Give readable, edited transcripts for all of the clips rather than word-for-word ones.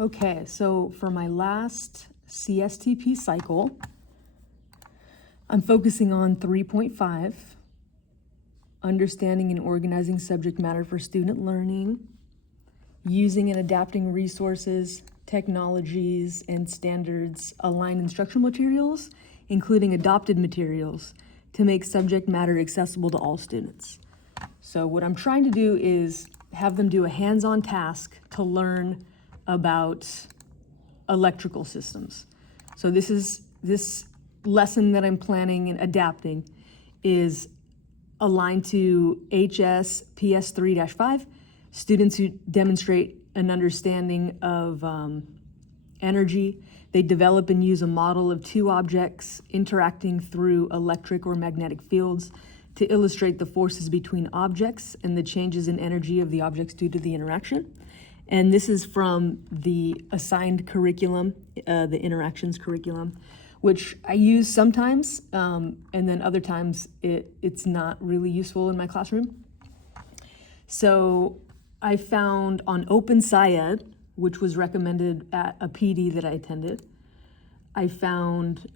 Okay, so for my last CSTP cycle, I'm focusing on 3.5, understanding and organizing subject matter for student learning, using and adapting resources, technologies, and standards aligned instructional materials, including adopted materials, to make subject matter accessible to all students. So what I'm trying to do is have them do a hands-on task to learn about electrical systems. So this lesson that I'm planning and adapting is aligned to HS PS 3-5, students who demonstrate an understanding of energy. They develop and use a model of two objects interacting through electric or magnetic fields to illustrate the forces between objects and the changes in energy of the objects due to the interaction. And this is from the assigned curriculum, the interactions curriculum, which I use sometimes, and then other times it's not really useful in my classroom. So I found on OpenSciEd, which was recommended at a PD that I attended, I found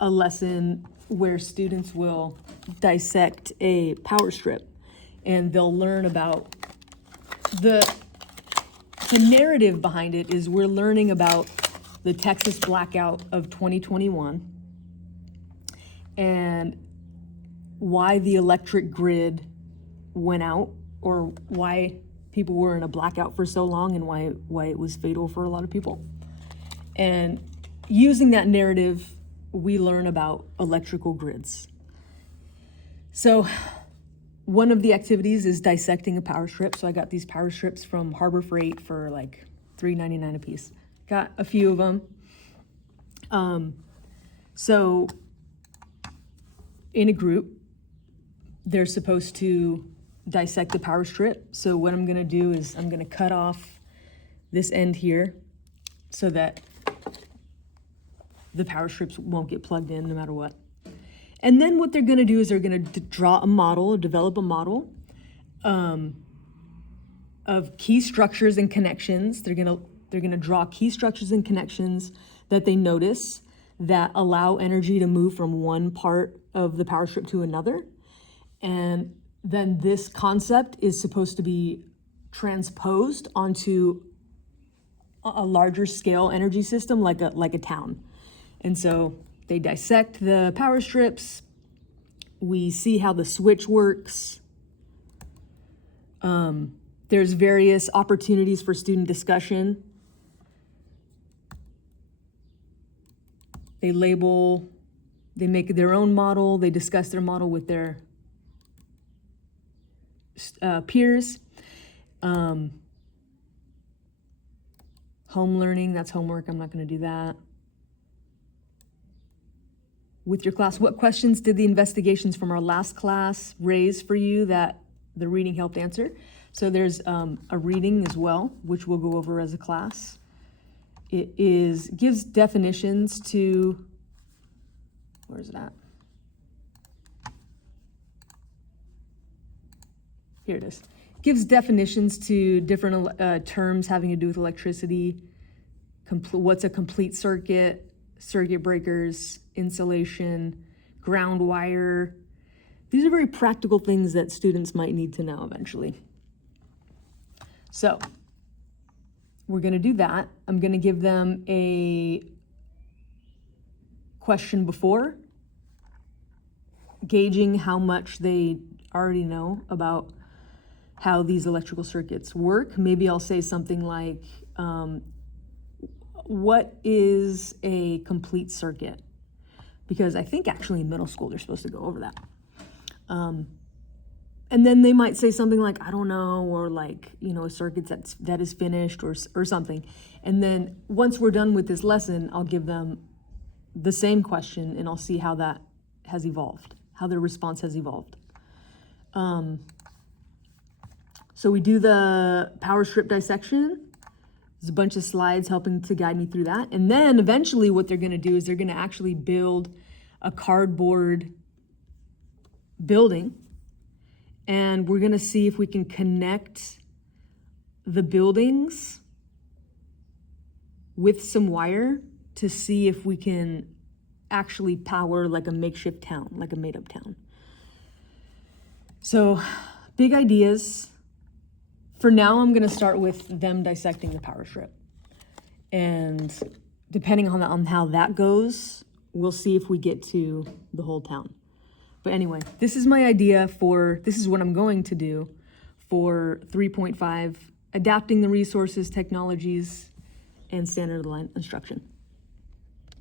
a lesson where students will dissect a power strip, and they'll learn about the narrative behind it is we're learning about the Texas blackout of 2021 and why the electric grid went out, or why people were in a blackout for so long and why it was fatal for a lot of people. And using that narrative, we learn about electrical grids. So one of the activities is dissecting a power strip. So I got these power strips from Harbor Freight for like $3.99 a piece. Got a few of them. So in a group, they're supposed to dissect the power strip. So what I'm gonna do is I'm gonna cut off this end here so that the power strips won't get plugged in no matter what. And then what they're gonna do is they're gonna draw a model or develop a model of key structures and connections. They're gonna draw key structures and connections that they notice that allow energy to move from one part of the power strip to another. And then this concept is supposed to be transposed onto a larger scale energy system like a town. And so they dissect the power strips. We see how the switch works. There's various opportunities for student discussion. They label, they make their own model, they discuss their model with their peers. Home learning, that's homework, I'm not gonna do that. With your class, what questions did the investigations from our last class raise for you that the reading helped answer? So there's a reading as well, which we'll go over as a class. It gives definitions to, where is it at? Here it is. Gives definitions to different terms having to do with electricity, what's a complete circuit, circuit breakers, insulation, ground wire. These are very practical things that students might need to know eventually. So we're gonna do that. I'm gonna give them a question before, gauging how much they already know about how these electrical circuits work. Maybe I'll say something like, what is a complete circuit? Because I think actually in middle school they're supposed to go over that. And then they might say something like, I don't know, or like, a circuit that is finished or something. And then once we're done with this lesson, I'll give them the same question and I'll see how that has evolved, how their response has evolved. So we do the power strip dissection. There's a bunch of slides helping to guide me through that. And then eventually what they're gonna do is they're gonna actually build a cardboard building. And we're gonna see if we can connect the buildings with some wire to see if we can actually power like a makeshift town, like a made-up town. So, big ideas. For now, I'm gonna start with them dissecting the power strip. And depending on how that goes, we'll see if we get to the whole town. But anyway, this is my idea this is what I'm going to do for 3.5, adapting the resources, technologies, and standard line instruction.